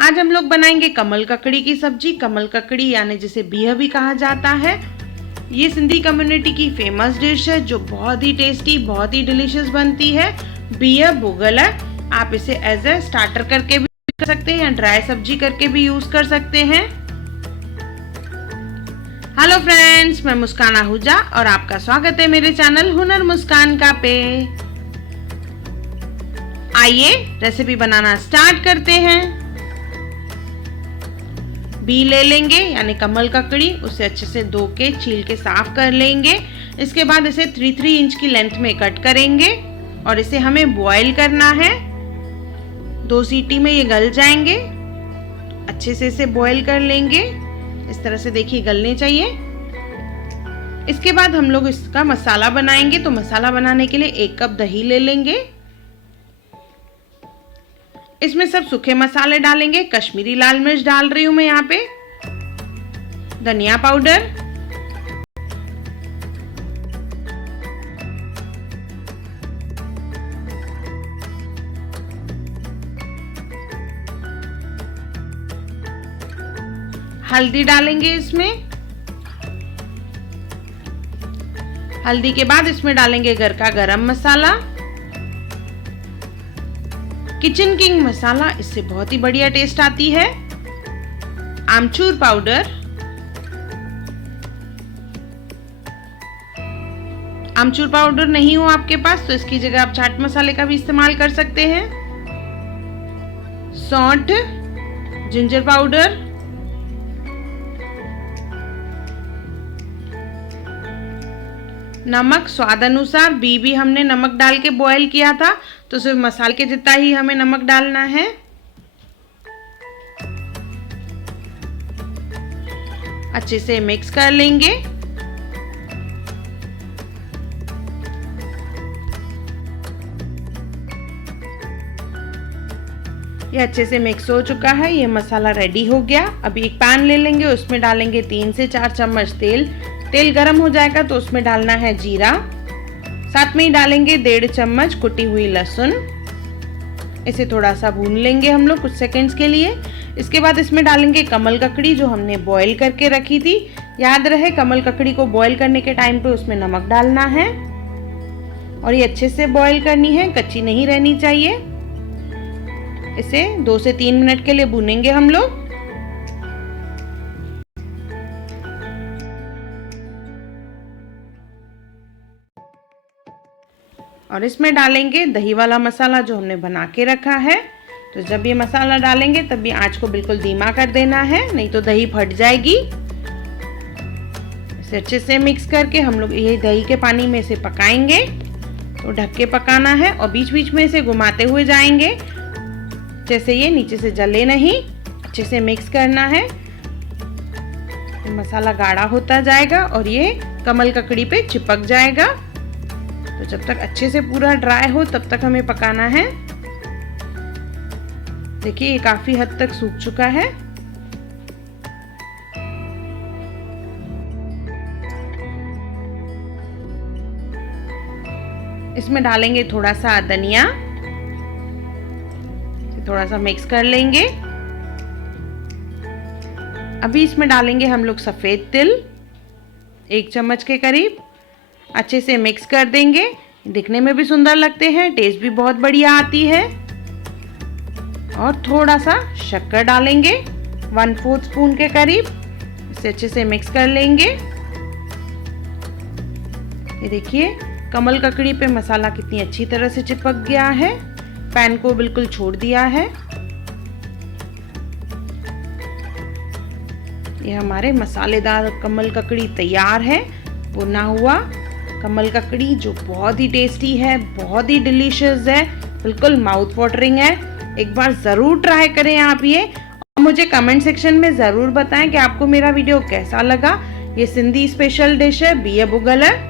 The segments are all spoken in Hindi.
आज हम लोग बनाएंगे कमल ककड़ी की सब्जी। कमल ककड़ी यानी जिसे बिह भी कहा जाता है। ये सिंधी कम्युनिटी की फेमस डिश है जो बहुत ही टेस्टी, बहुत ही डिलीशियस बनती है। बिह भुगल है। आप इसे एज ए स्टार्टर करके भी कर सकते हैं या ड्राई सब्जी करके भी यूज कर सकते हैं। हेलो फ्रेंड्स, मैं मुस्कान आहूजा और आपका स्वागत है मेरे चैनल हुनर मुस्कान का पे। आइए रेसिपी बनाना स्टार्ट करते हैं। बी ले लेंगे यानी कमल ककड़ी, उसे अच्छे से धो के छील के साफ कर लेंगे। इसके बाद इसे 3 इंच की लेंथ में कट करेंगे और इसे हमें बॉईल करना है। 2 सीटी में ये गल जाएंगे। अच्छे से इसे बॉईल कर लेंगे। इस तरह से देखिए गलने चाहिए। इसके बाद हम लोग इसका मसाला बनाएंगे। तो मसाला बनाने के लिए 1 कप दही ले लेंगे। इसमें सब सूखे मसाले डालेंगे। कश्मीरी लाल मिर्च डाल रही हूं मैं यहाँ पे, धनिया पाउडर, हल्दी डालेंगे इसमें। हल्दी के बाद इसमें डालेंगे घर का गरम मसाला, किचन किंग मसाला, इससे बहुत ही बढ़िया टेस्ट आती है। आमचूर पाउडर, आमचूर पाउडर नहीं हो आपके पास तो इसकी जगह आप चाट मसाले का भी इस्तेमाल कर सकते हैं। सौंठ, जिंजर पाउडर, नमक स्वाद अनुसार। भी हमने नमक डाल के बॉईल किया था तो सिर्फ मसाले के जितना ही हमें नमक डालना है। अच्छे से मिक्स कर लेंगे। ये अच्छे से मिक्स हो चुका है। ये मसाला रेडी हो गया। अभी एक पैन ले लेंगे, उसमें डालेंगे 3 से 4 चम्मच तेल। तेल गरम हो जाएगा तो उसमें डालना है जीरा। साथ में ही डालेंगे 1.5 चम्मच कुटी हुई लहसुन। इसे थोड़ा सा भून लेंगे हम लोग कुछ सेकंड्स के लिए। इसके बाद इसमें डालेंगे कमल ककड़ी जो हमने बॉईल करके रखी थी। याद रहे कमल ककड़ी को बॉईल करने के टाइम पे उसमें नमक डालना है और ये अच्छे से बॉईल करनी है, कच्ची नहीं रहनी चाहिए। इसे 2 से 3 मिनट के लिए भूनेंगे हम लोग। और इसमें डालेंगे दही वाला मसाला जो हमने बना के रखा है। तो जब ये मसाला डालेंगे तब भी आंच को बिल्कुल धीमा कर देना है, नहीं तो दही फट जाएगी। इसे अच्छे से मिक्स करके हम लोग ये दही के पानी में इसे पकाएंगे। तो ढक के पकाना है और बीच बीच में इसे घुमाते हुए जाएंगे जैसे ये नीचे से जले नहीं। अच्छे से मिक्स करना है। मसाला गाढ़ा होता जाएगा और ये कमल ककड़ी पे चिपक जाएगा। तो जब तक अच्छे से पूरा ड्राई हो तब तक हमें पकाना है। देखिए ये काफी हद तक सूख चुका है। इसमें डालेंगे थोड़ा सा धनिया, थोड़ा सा मिक्स कर लेंगे। अभी इसमें डालेंगे हम लोग सफेद तिल 1 चम्मच के करीब। अच्छे से मिक्स कर देंगे। दिखने में भी सुंदर लगते हैं, टेस्ट भी बहुत बढ़िया आती है। और थोड़ा सा शक्कर डालेंगे 1/4 स्पून के करीब। इसे अच्छे से मिक्स कर लेंगे। ये देखिए कमल ककड़ी पे मसाला कितनी अच्छी तरह से चिपक गया है, पैन को बिल्कुल छोड़ दिया है। ये हमारे मसालेदार कमल ककड़ी तैयार है। भुना हुआ कमल ककड़ी जो बहुत ही टेस्टी है, बहुत ही डिलीशियस है, बिल्कुल माउथ वाटरिंग है। एक बार ज़रूर ट्राई करें आप ये और मुझे कमेंट सेक्शन में ज़रूर बताएं कि आपको मेरा वीडियो कैसा लगा। ये सिंधी स्पेशल डिश है बिह भुगल है।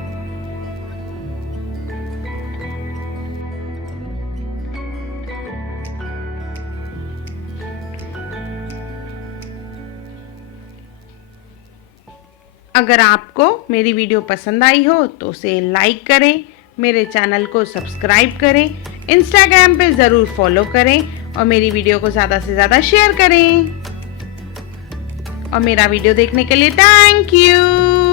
अगर आपको मेरी वीडियो पसंद आई हो तो उसे लाइक करें, मेरे चैनल को सब्सक्राइब करें, इंस्टाग्राम पे ज़रूर फॉलो करें और मेरी वीडियो को ज़्यादा से ज़्यादा शेयर करें। और मेरा वीडियो देखने के लिए थैंक यू।